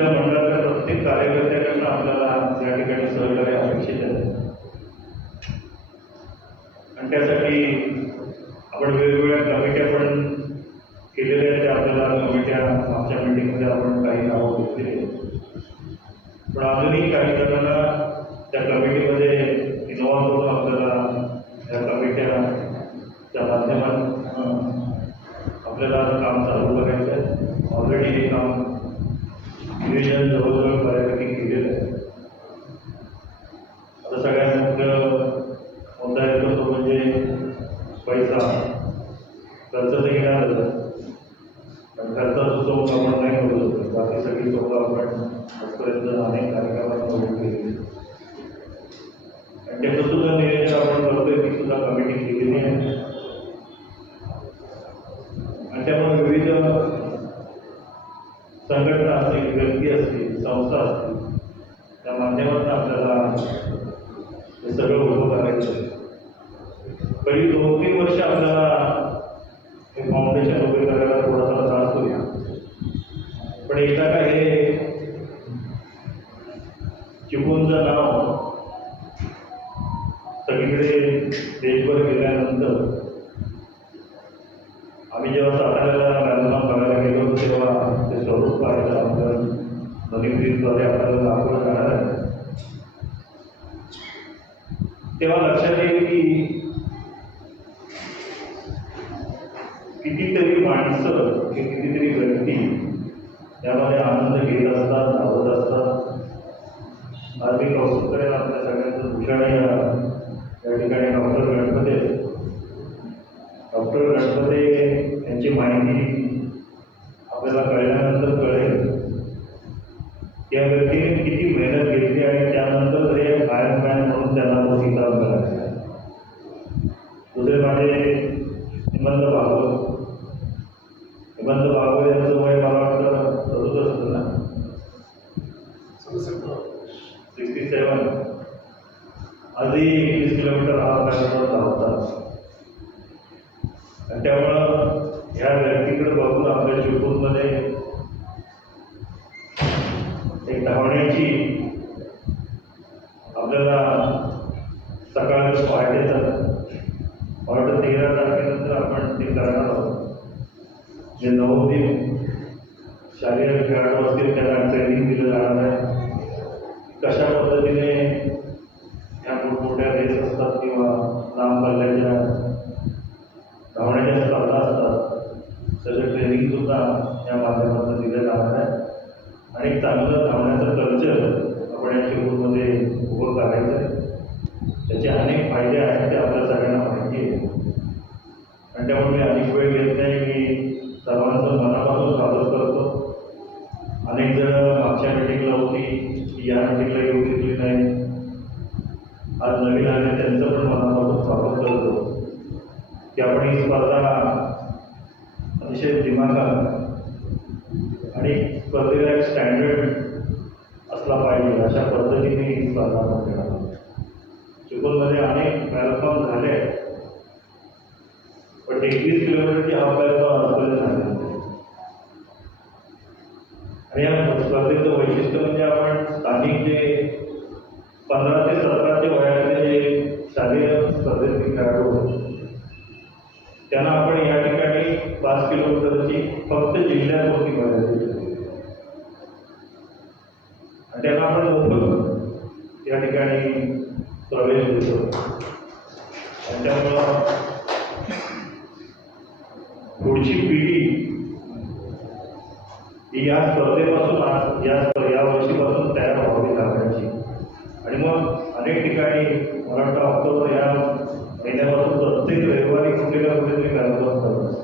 तुमच्या मंडळातल्या प्रत्येक कार्यकर्त्याकडनं आपल्याला या ठिकाणी सहकार्य अपेक्षित आहे. आणि त्यासाठी आपण वेगवेगळ्या कमिट्या पण केलेल्या आहेत त्या आपल्याला कमिट्या आमच्या मीटिंगमध्ये आपण काही नावं घेतलेली पण अजूनही काही जणांना त्या कमिटीमध्ये इन्व्हॉल्व करून आपल्याला त्या कमिट्याच्या माध्यमात आपल्याला काम चालू करायचं आहे. ऑलरेडी हे काम नियोजन जवळजवळ बऱ्यापैकी केलेलं आहे. आता सगळ्यात मुख्य मुद्दा येतो तो म्हणजे पैसा. खर्च तर येणारच पण खर्चाचा चौक आपण नाही करू बाकी सगळी चौक आपण आजपर्यंत अनेक कार्यक्रमात करून केली आणि त्याचं सुद्धा नियोजन आपण करतोय ती सुद्धा कमिटी केलेली आहे. आणि त्यामुळे विविध संघटना असेल व्यक्ती असतील संस्था असतील त्या माध्यमातून आपल्याला हे सगळं उभं करायचं पहिली दोन तीन वर्ष आपल्याला हे फाउंडेशन उभे करायला थोडासा त्रास होईल पण एकदा का हे चिपळूणचं नाव सगळीकडे देशभर गेल्यानंतर आम्ही जेव्हा साताऱ्याला मॅरेथॉन बघायला गेलो होतो तेव्हा ते स्वरूप पाहिलं आपलं. नदीद्वारे आपल्याला दाखवलं जाणार आहे. तेव्हा लक्षात येईल की कितीतरी माणसं की कितीतरी व्यक्ती त्यामध्ये आनंद घेत असतात धावत असतात. धार्मिक औषध आपल्या सगळ्यांचं. भूषण या व्यक्तीने किती मेहनत घेतली आणि त्यानंतर ते आयर्नमॅन म्हणून त्यांना तो किताब मिळाला दुसरे माझे हेमंत भागवत हेमंत भागवत यांचं वय मला वाटतं सदुसष्ट असतं ना। Sixty seven. आधी एकवीस किलोमीटर हा। कार्यक्रम धावतात आणि त्यामुळं ह्या व्यक्तीकडे बघून आपल्या चिपळूणमध्ये धावण्याची आपल्याला सकाळ तर पहाटे तेरा तारखेनंतर आपण ते करणार आहोत. जे नवोदित शालेय खेळाडू असतील त्यांना ट्रेनिंग दिलं जाणार आहे. कशा पद्धतीने ह्या मोठमोठ्या रेस असतात किंवा लांब पल्ल्याच्या धावण्याच्या स्पर्धा असतात त्याचं ट्रेनिंग सुद्धा या माध्यमातून दिलं जाणार आहे. आणि एक चांगलं धावण्याचं कल्चर आपण या चिपळूणमध्ये उभं करायचं आहे. त्याचे अनेक फायदे आहेत ते आपल्या सगळ्यांना माहिती आहे. आणि त्यामुळे मी अनेक वेळ घेत नाही मी सर्वांचं मनापासून स्वागत करतो. अनेक जण मागच्या मिटिंगला होती या मिटिंगला येऊ घेतली नाही. आज नवीन आले त्यांचं पण मनापासून स्वागत करतो. की आपण ही स्पर्धा अतिशय दिमागात आणि स्पर्धेला एक स्टँडर्ड असला पाहिजे अशा पद्धतीने ही स्पर्धा आपण घेणार अनेक मॅरेथॉन झाले पण एकवीस किलोमीटरची हा मॅरेथॉन आजपर्यंत झाले आणि या स्पर्धेचं वैशिष्ट्य म्हणजे आपण स्थानिक जे पंधरा ते सतरा ते जे शालेय स्पर्धेतील खेळाडू त्यांना आपण या ठिकाणी पाच किलोमीटरची फक्त जिल्ह्यापुरती मर्यादित. त्यांना आपण मोफत या ठिकाणी प्रवेश देतो आणि त्यामुळं पुढची पिढी ही या स्पर्धेपासून आज या या वर्षीपासून तयार व्हावी लागण्याची. आणि मग अनेक ठिकाणी मला वाटतं ऑक्टोबर या महिन्यापासून प्रत्येक रविवारी कुठे ना कुठेतरी कार्यक्रम चालू